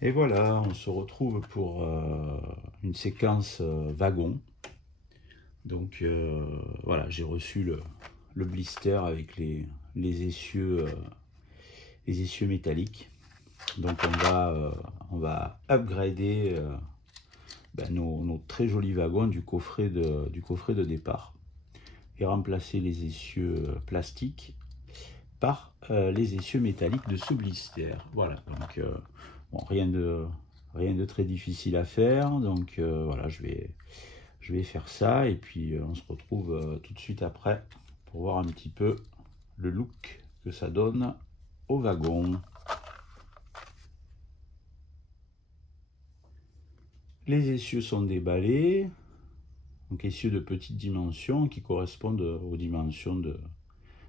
Et voilà, on se retrouve pour une séquence wagon. Donc voilà, j'ai reçu le blister avec les essieux métalliques. Donc on va upgrader nos très jolis wagons du coffret de départ et remplacer les essieux plastiques par les essieux métalliques de ce blister. Voilà, donc bon, rien de très difficile à faire. Donc voilà, je vais faire ça et puis on se retrouve tout de suite après pour voir un petit peu le look que ça donne au wagon. Les essieux sont déballés, donc essieux de petite dimension qui correspondent aux dimensions de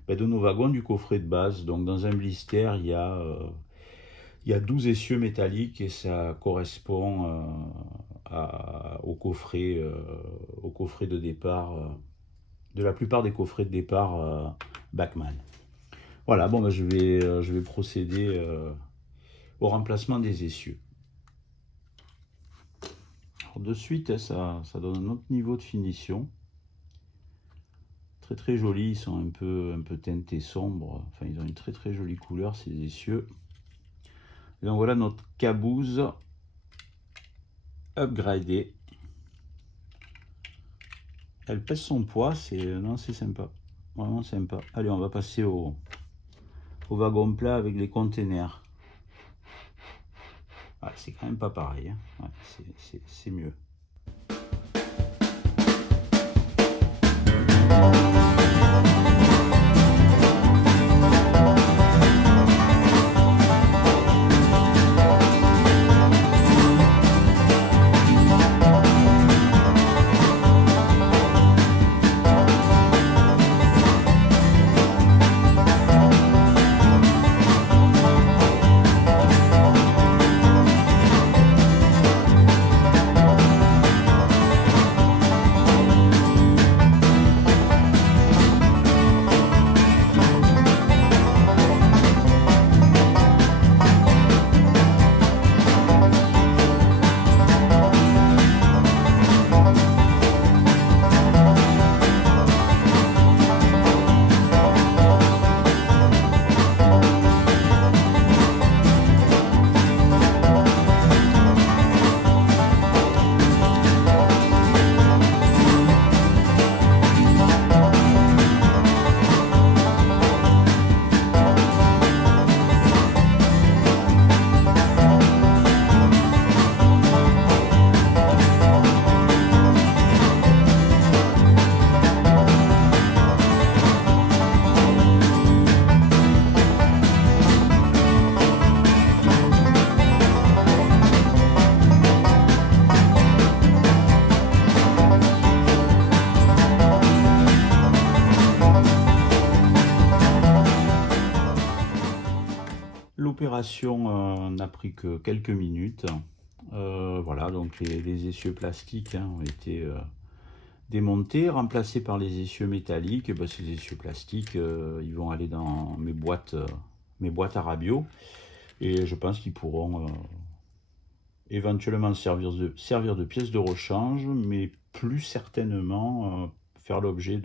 nos wagons du coffret de base. Donc dans un blister, il y a 12 essieux métalliques et ça correspond au coffret de départ de la plupart des coffrets de départ Bachmann. Voilà, bon, je vais procéder au remplacement des essieux. Alors, de suite, ça donne un autre niveau de finition. Très très jolis, ils sont un peu teintés sombres. Enfin, ils ont une très très jolie couleur, ces essieux. Et donc voilà notre caboose upgradée. Elle pèse son poids, c'est sympa, vraiment sympa. Allez, on va passer au wagon plat avec les containers. Ah, c'est quand même pas pareil, hein. Ouais, c'est mieux. L'opération n'a pris que quelques minutes. Voilà, donc les essieux plastiques ont été démontés, remplacés par les essieux métalliques. Ben, ces essieux plastiques, ils vont aller dans mes boîtes à rabio. Et je pense qu'ils pourront éventuellement servir de pièces de rechange, mais plus certainement faire l'objet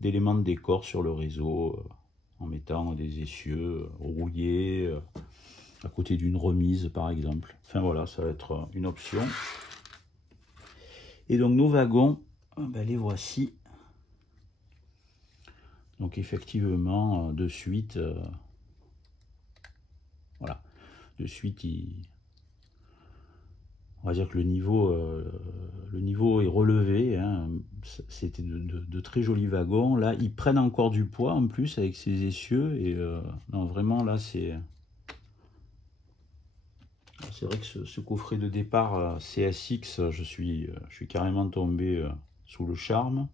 d'éléments de décor sur le réseau. En mettant des essieux rouillés à côté d'une remise par exemple. Enfin voilà, ça va être une option. Et donc nos wagons, ben, les voici. Donc effectivement, de suite, voilà, de suite, on va dire que le niveau est relevé, hein. C'était de très jolis wagons. Là, ils prennent encore du poids en plus avec ces essieux. Et non, vraiment, là, c'est vrai que ce coffret de départ CSX, je suis carrément tombé sous le charme.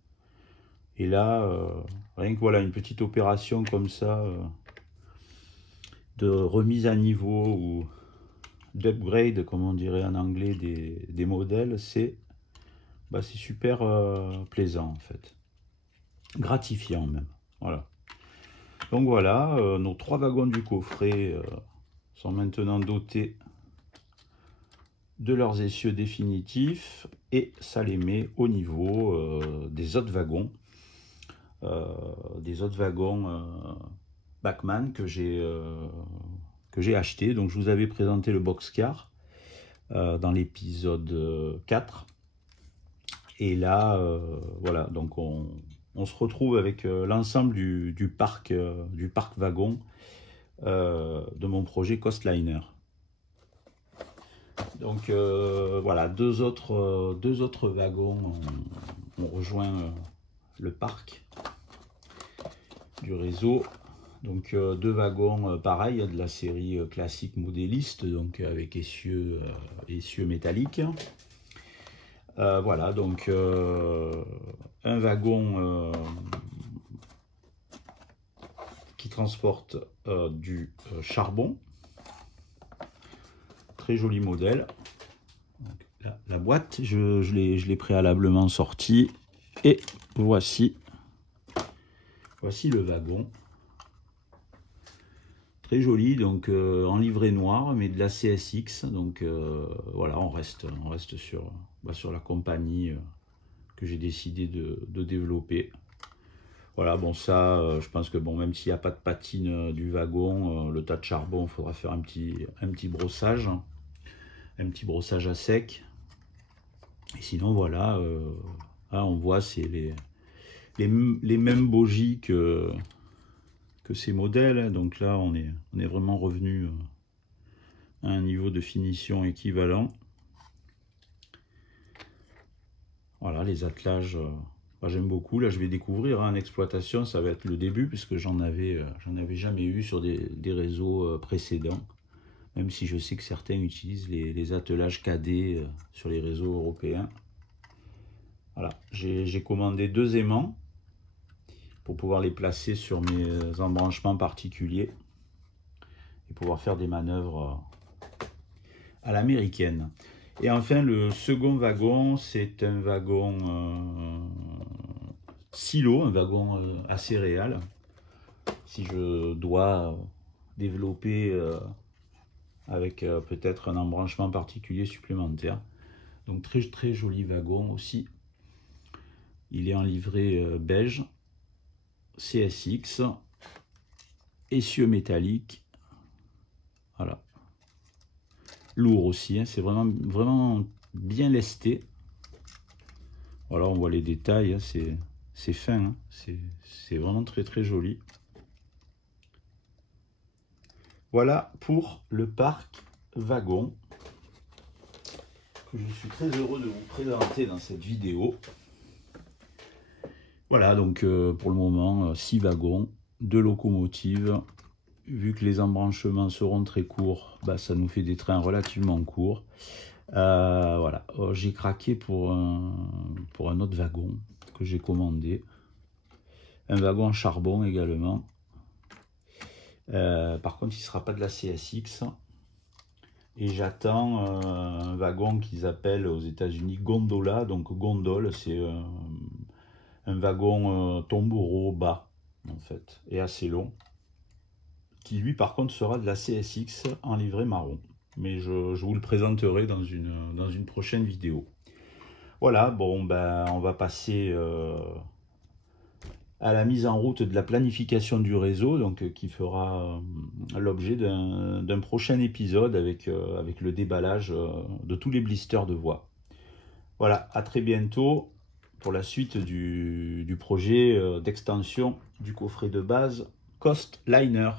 Et là, rien que voilà, une petite opération comme ça, de remise à niveau ou d'upgrade, comme on dirait en anglais, des modèles, c'est super plaisant en fait, gratifiant même. Voilà. Donc voilà, nos 3 wagons du coffret sont maintenant dotés de leurs essieux définitifs et ça les met au niveau des autres wagons. Bachmann que j'ai acheté. Donc je vous avais présenté le boxcar dans l'épisode 4. Et là, voilà, donc on se retrouve avec l'ensemble du parc wagon de mon projet Coastliner. Donc voilà, deux autres wagons ont rejoint le parc du réseau. Donc deux wagons pareil de la série classique modéliste, donc avec essieux métalliques. Voilà, donc un wagon qui transporte du charbon. Très joli modèle. Donc, la boîte, je l'ai préalablement sortie. Et voici le wagon. Très joli, donc en livrée noire, mais de la CSX. Donc voilà, on reste sur la compagnie que j'ai décidé de développer. Voilà, bon ça, je pense que bon, même s'il n'y a pas de patine du wagon, le tas de charbon, il faudra faire un petit brossage. Un petit brossage à sec. Et sinon, voilà, là, on voit, c'est les mêmes bogies que ces modèles. Donc là, on est vraiment revenu à un niveau de finition équivalent. Voilà, les attelages, j'aime beaucoup. Là, je vais découvrir en exploitation, ça va être le début, puisque j'en avais jamais eu sur des réseaux précédents. Même si je sais que certains utilisent les attelages cadets sur les réseaux européens. Voilà, j'ai commandé 2 aimants pour pouvoir les placer sur mes embranchements particuliers et pouvoir faire des manœuvres à l'américaine. Et enfin, le second wagon, c'est un wagon silo, un wagon à céréales. Si je dois développer avec peut-être un embranchement particulier supplémentaire. Donc très joli wagon aussi. Il est en livrée beige, CSX, essieux métallique. Voilà. Lourd aussi, hein, c'est vraiment bien lesté. Voilà, on voit les détails, hein, c'est fin, hein, c'est vraiment très joli. Voilà pour le parc wagon que je suis très heureux de vous présenter dans cette vidéo. Voilà, donc pour le moment, 6 wagons, 2 locomotives. Vu que les embranchements seront très courts, bah, ça nous fait des trains relativement courts. Voilà, j'ai craqué pour un autre wagon que j'ai commandé. Un wagon en charbon également. Par contre, il ne sera pas de la CSX. Et j'attends un wagon qu'ils appellent aux États-Unis gondola. Donc gondole, c'est un wagon tombereau bas en fait, et assez long. Qui lui par contre sera de la CSX en livrée marron. Mais je vous le présenterai dans une prochaine vidéo. Voilà, bon ben on va passer à la mise en route de la planification du réseau, donc qui fera l'objet d'un prochain épisode avec le déballage de tous les blisters de voie. Voilà, à très bientôt pour la suite du projet d'extension du coffret de base Coastliner.